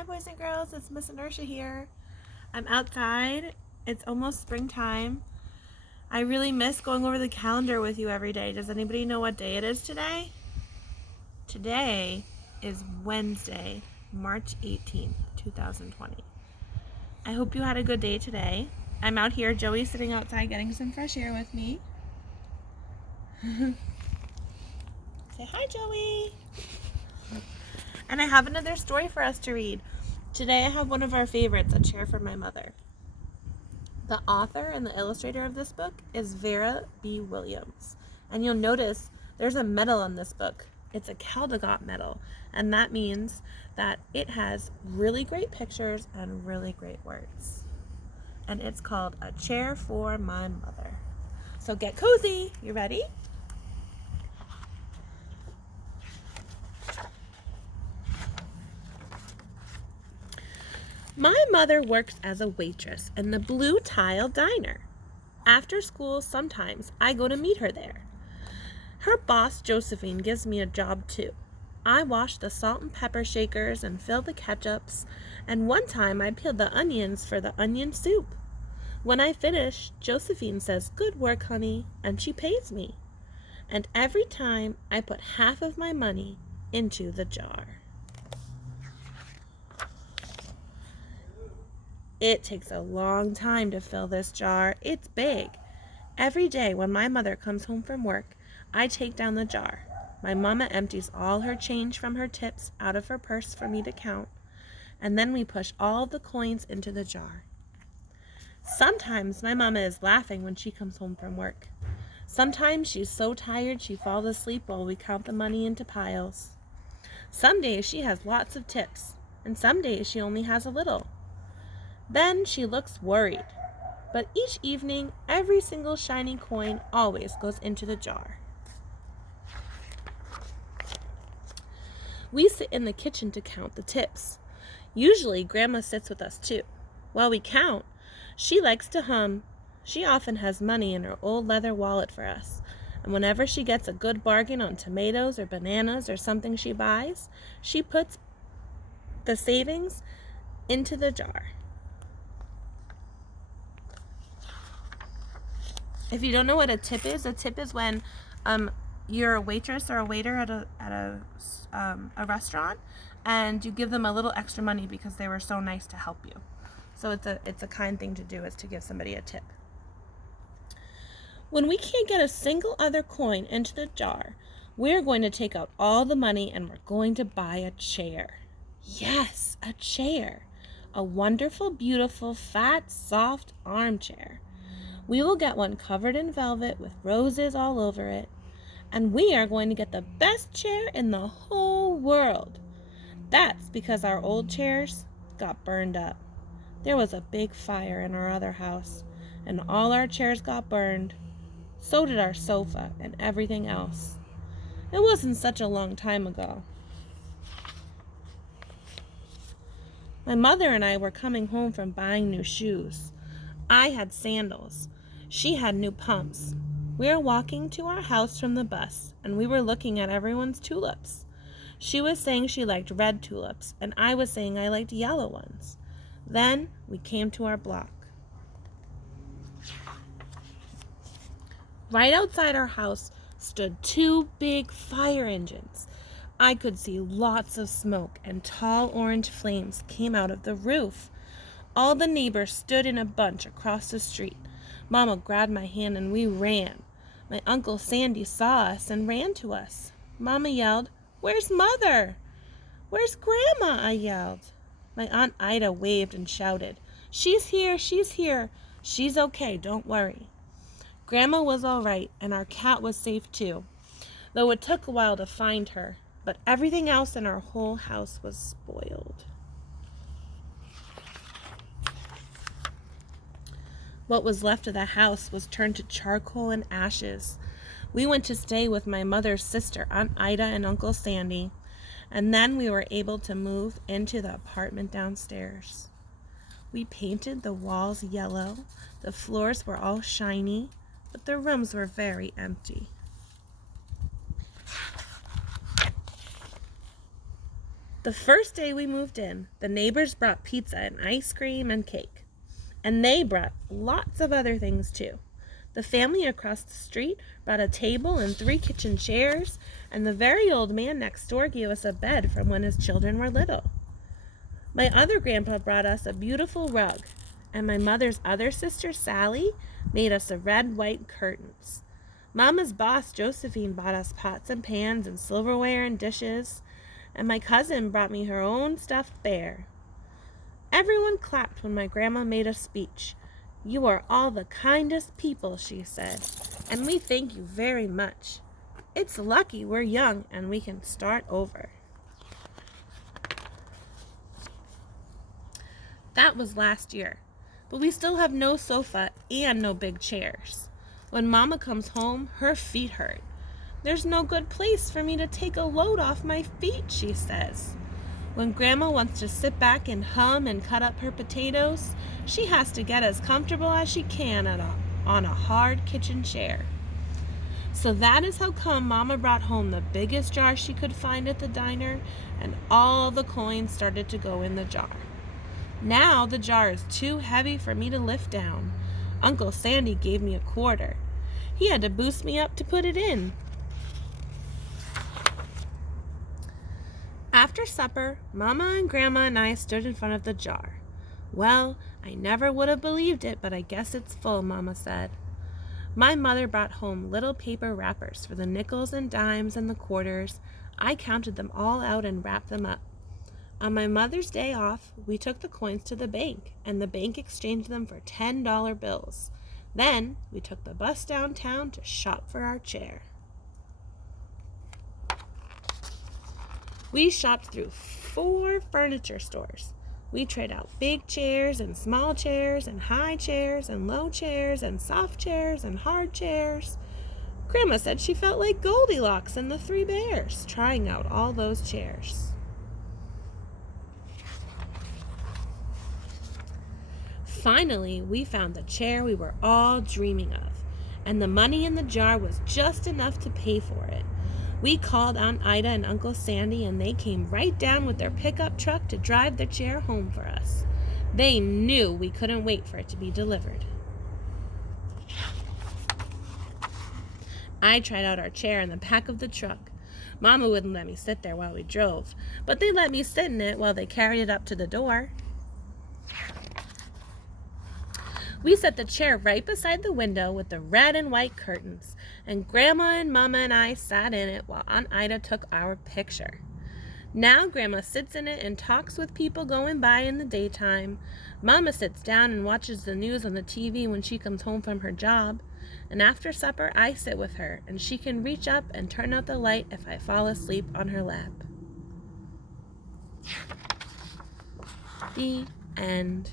Hi boys and girls, it's Miss Inertia here. I'm outside. It's almost springtime. I really miss going over the calendar with you every day. Does anybody know what day it is today? Today is Wednesday, March 18th, 2020. I hope you had a good day today. I'm out here, Joey's sitting outside getting some fresh air with me. Say hi, Joey. And I have another story for us to read. Today I have one of our favorites, A Chair for My Mother. The author and the illustrator of this book is Vera B. Williams. And you'll notice there's a medal on this book. It's a Caldecott medal, and that means that it has really great pictures and really great words. And it's called A Chair for My Mother. So get cozy. You ready? My mother works as a waitress in the Blue Tile Diner. After school, sometimes I go to meet her there. Her boss, Josephine, gives me a job too. I wash the salt and pepper shakers and fill the ketchups, and one time I peeled the onions for the onion soup. When I finish, Josephine says, "Good work, honey," and she pays me. And every time I put half of my money into the jar. It takes a long time to fill this jar. It's big. Every day when my mother comes home from work, I take down the jar. My mama empties all her change from her tips out of her purse for me to count, and then we push all the coins into the jar. Sometimes my mama is laughing when she comes home from work. Sometimes she's so tired she falls asleep while we count the money into piles. Some days she has lots of tips, and some days she only has a little. Then she looks worried. But each evening, every single shiny coin always goes into the jar. We sit in the kitchen to count the tips. Usually, Grandma sits with us too. While we count, she likes to hum. She often has money in her old leather wallet for us. And whenever she gets a good bargain on tomatoes or bananas or something she buys, she puts the savings into the jar. If you don't know what a tip is when you're a waitress or a waiter at a restaurant, and you give them a little extra money because they were so nice to help you. So it's a kind thing to do, is to give somebody a tip. When we can't get a single other coin into the jar, we're going to take out all the money and we're going to buy a chair. Yes, a chair. A wonderful, beautiful, fat, soft armchair. We will get one covered in velvet with roses all over it, and we are going to get the best chair in the whole world. That's because our old chairs got burned up. There was a big fire in our other house, and all our chairs got burned. So did our sofa and everything else. It wasn't such a long time ago. My mother and I were coming home from buying new shoes. I had sandals. She had new pumps. We were walking to our house from the bus, and we were looking at everyone's tulips. She was saying she liked red tulips, and I was saying I liked yellow ones. Then we came to our block. Right outside our house stood two big fire engines. I could see lots of smoke, and tall orange flames came out of the roof. All the neighbors stood in a bunch across the street. Mama grabbed my hand and we ran. My Uncle Sandy saw us and ran to us. Mama yelled, "Where's Mother?" "Where's Grandma?" I yelled. My Aunt Ida waved and shouted, "She's here, she's here. She's okay, don't worry." Grandma was all right, and our cat was safe too, though it took a while to find her, but everything else in our whole house was spoiled. What was left of the house was turned to charcoal and ashes. We went to stay with my mother's sister, Aunt Ida, and Uncle Sandy, and then we were able to move into the apartment downstairs. We painted the walls yellow, the floors were all shiny, but the rooms were very empty. The first day we moved in, the neighbors brought pizza and ice cream and cake. And they brought lots of other things too. The family across the street brought a table and 3 kitchen chairs, and the very old man next door gave us a bed from when his children were little. My other grandpa brought us a beautiful rug, and my mother's other sister, Sally, made us a red-white curtains. Mama's boss, Josephine, bought us pots and pans and silverware and dishes, and my cousin brought me her own stuffed bear. Everyone clapped when my grandma made a speech. "You are all the kindest people," she said, "and we thank you very much. It's lucky we're young and we can start over." That was last year, but we still have no sofa and no big chairs. When Mama comes home, her feet hurt. "There's no good place for me to take a load off my feet," she says. When Grandma wants to sit back and hum and cut up her potatoes, she has to get as comfortable as she can on a hard kitchen chair. So that is how come Mama brought home the biggest jar she could find at the diner, and all the coins started to go in the jar. Now the jar is too heavy for me to lift down. Uncle Sandy gave me a quarter. He had to boost me up to put it in. After supper, Mama and Grandma and I stood in front of the jar. "Well, I never would have believed it, but I guess it's full," Mama said. My mother brought home little paper wrappers for the nickels and dimes and the quarters. I counted them all out and wrapped them up. On my mother's day off, we took the coins to the bank, and the bank exchanged them for $10 bills. Then we took the bus downtown to shop for our chair. We shopped through 4 furniture stores. We tried out big chairs and small chairs and high chairs and low chairs and soft chairs and hard chairs. Grandma said she felt like Goldilocks and the 3 bears trying out all those chairs. Finally, we found the chair we were all dreaming of, and the money in the jar was just enough to pay for it. We called Aunt Ida and Uncle Sandy, and they came right down with their pickup truck to drive the chair home for us. They knew we couldn't wait for it to be delivered. I tried out our chair in the back of the truck. Mama wouldn't let me sit there while we drove, but they let me sit in it while they carried it up to the door. We set the chair right beside the window with the red and white curtains, and Grandma and Mama and I sat in it while Aunt Ida took our picture. Now Grandma sits in it and talks with people going by in the daytime. Mama sits down and watches the news on the TV when she comes home from her job. And after supper, I sit with her, and she can reach up and turn out the light if I fall asleep on her lap. The end.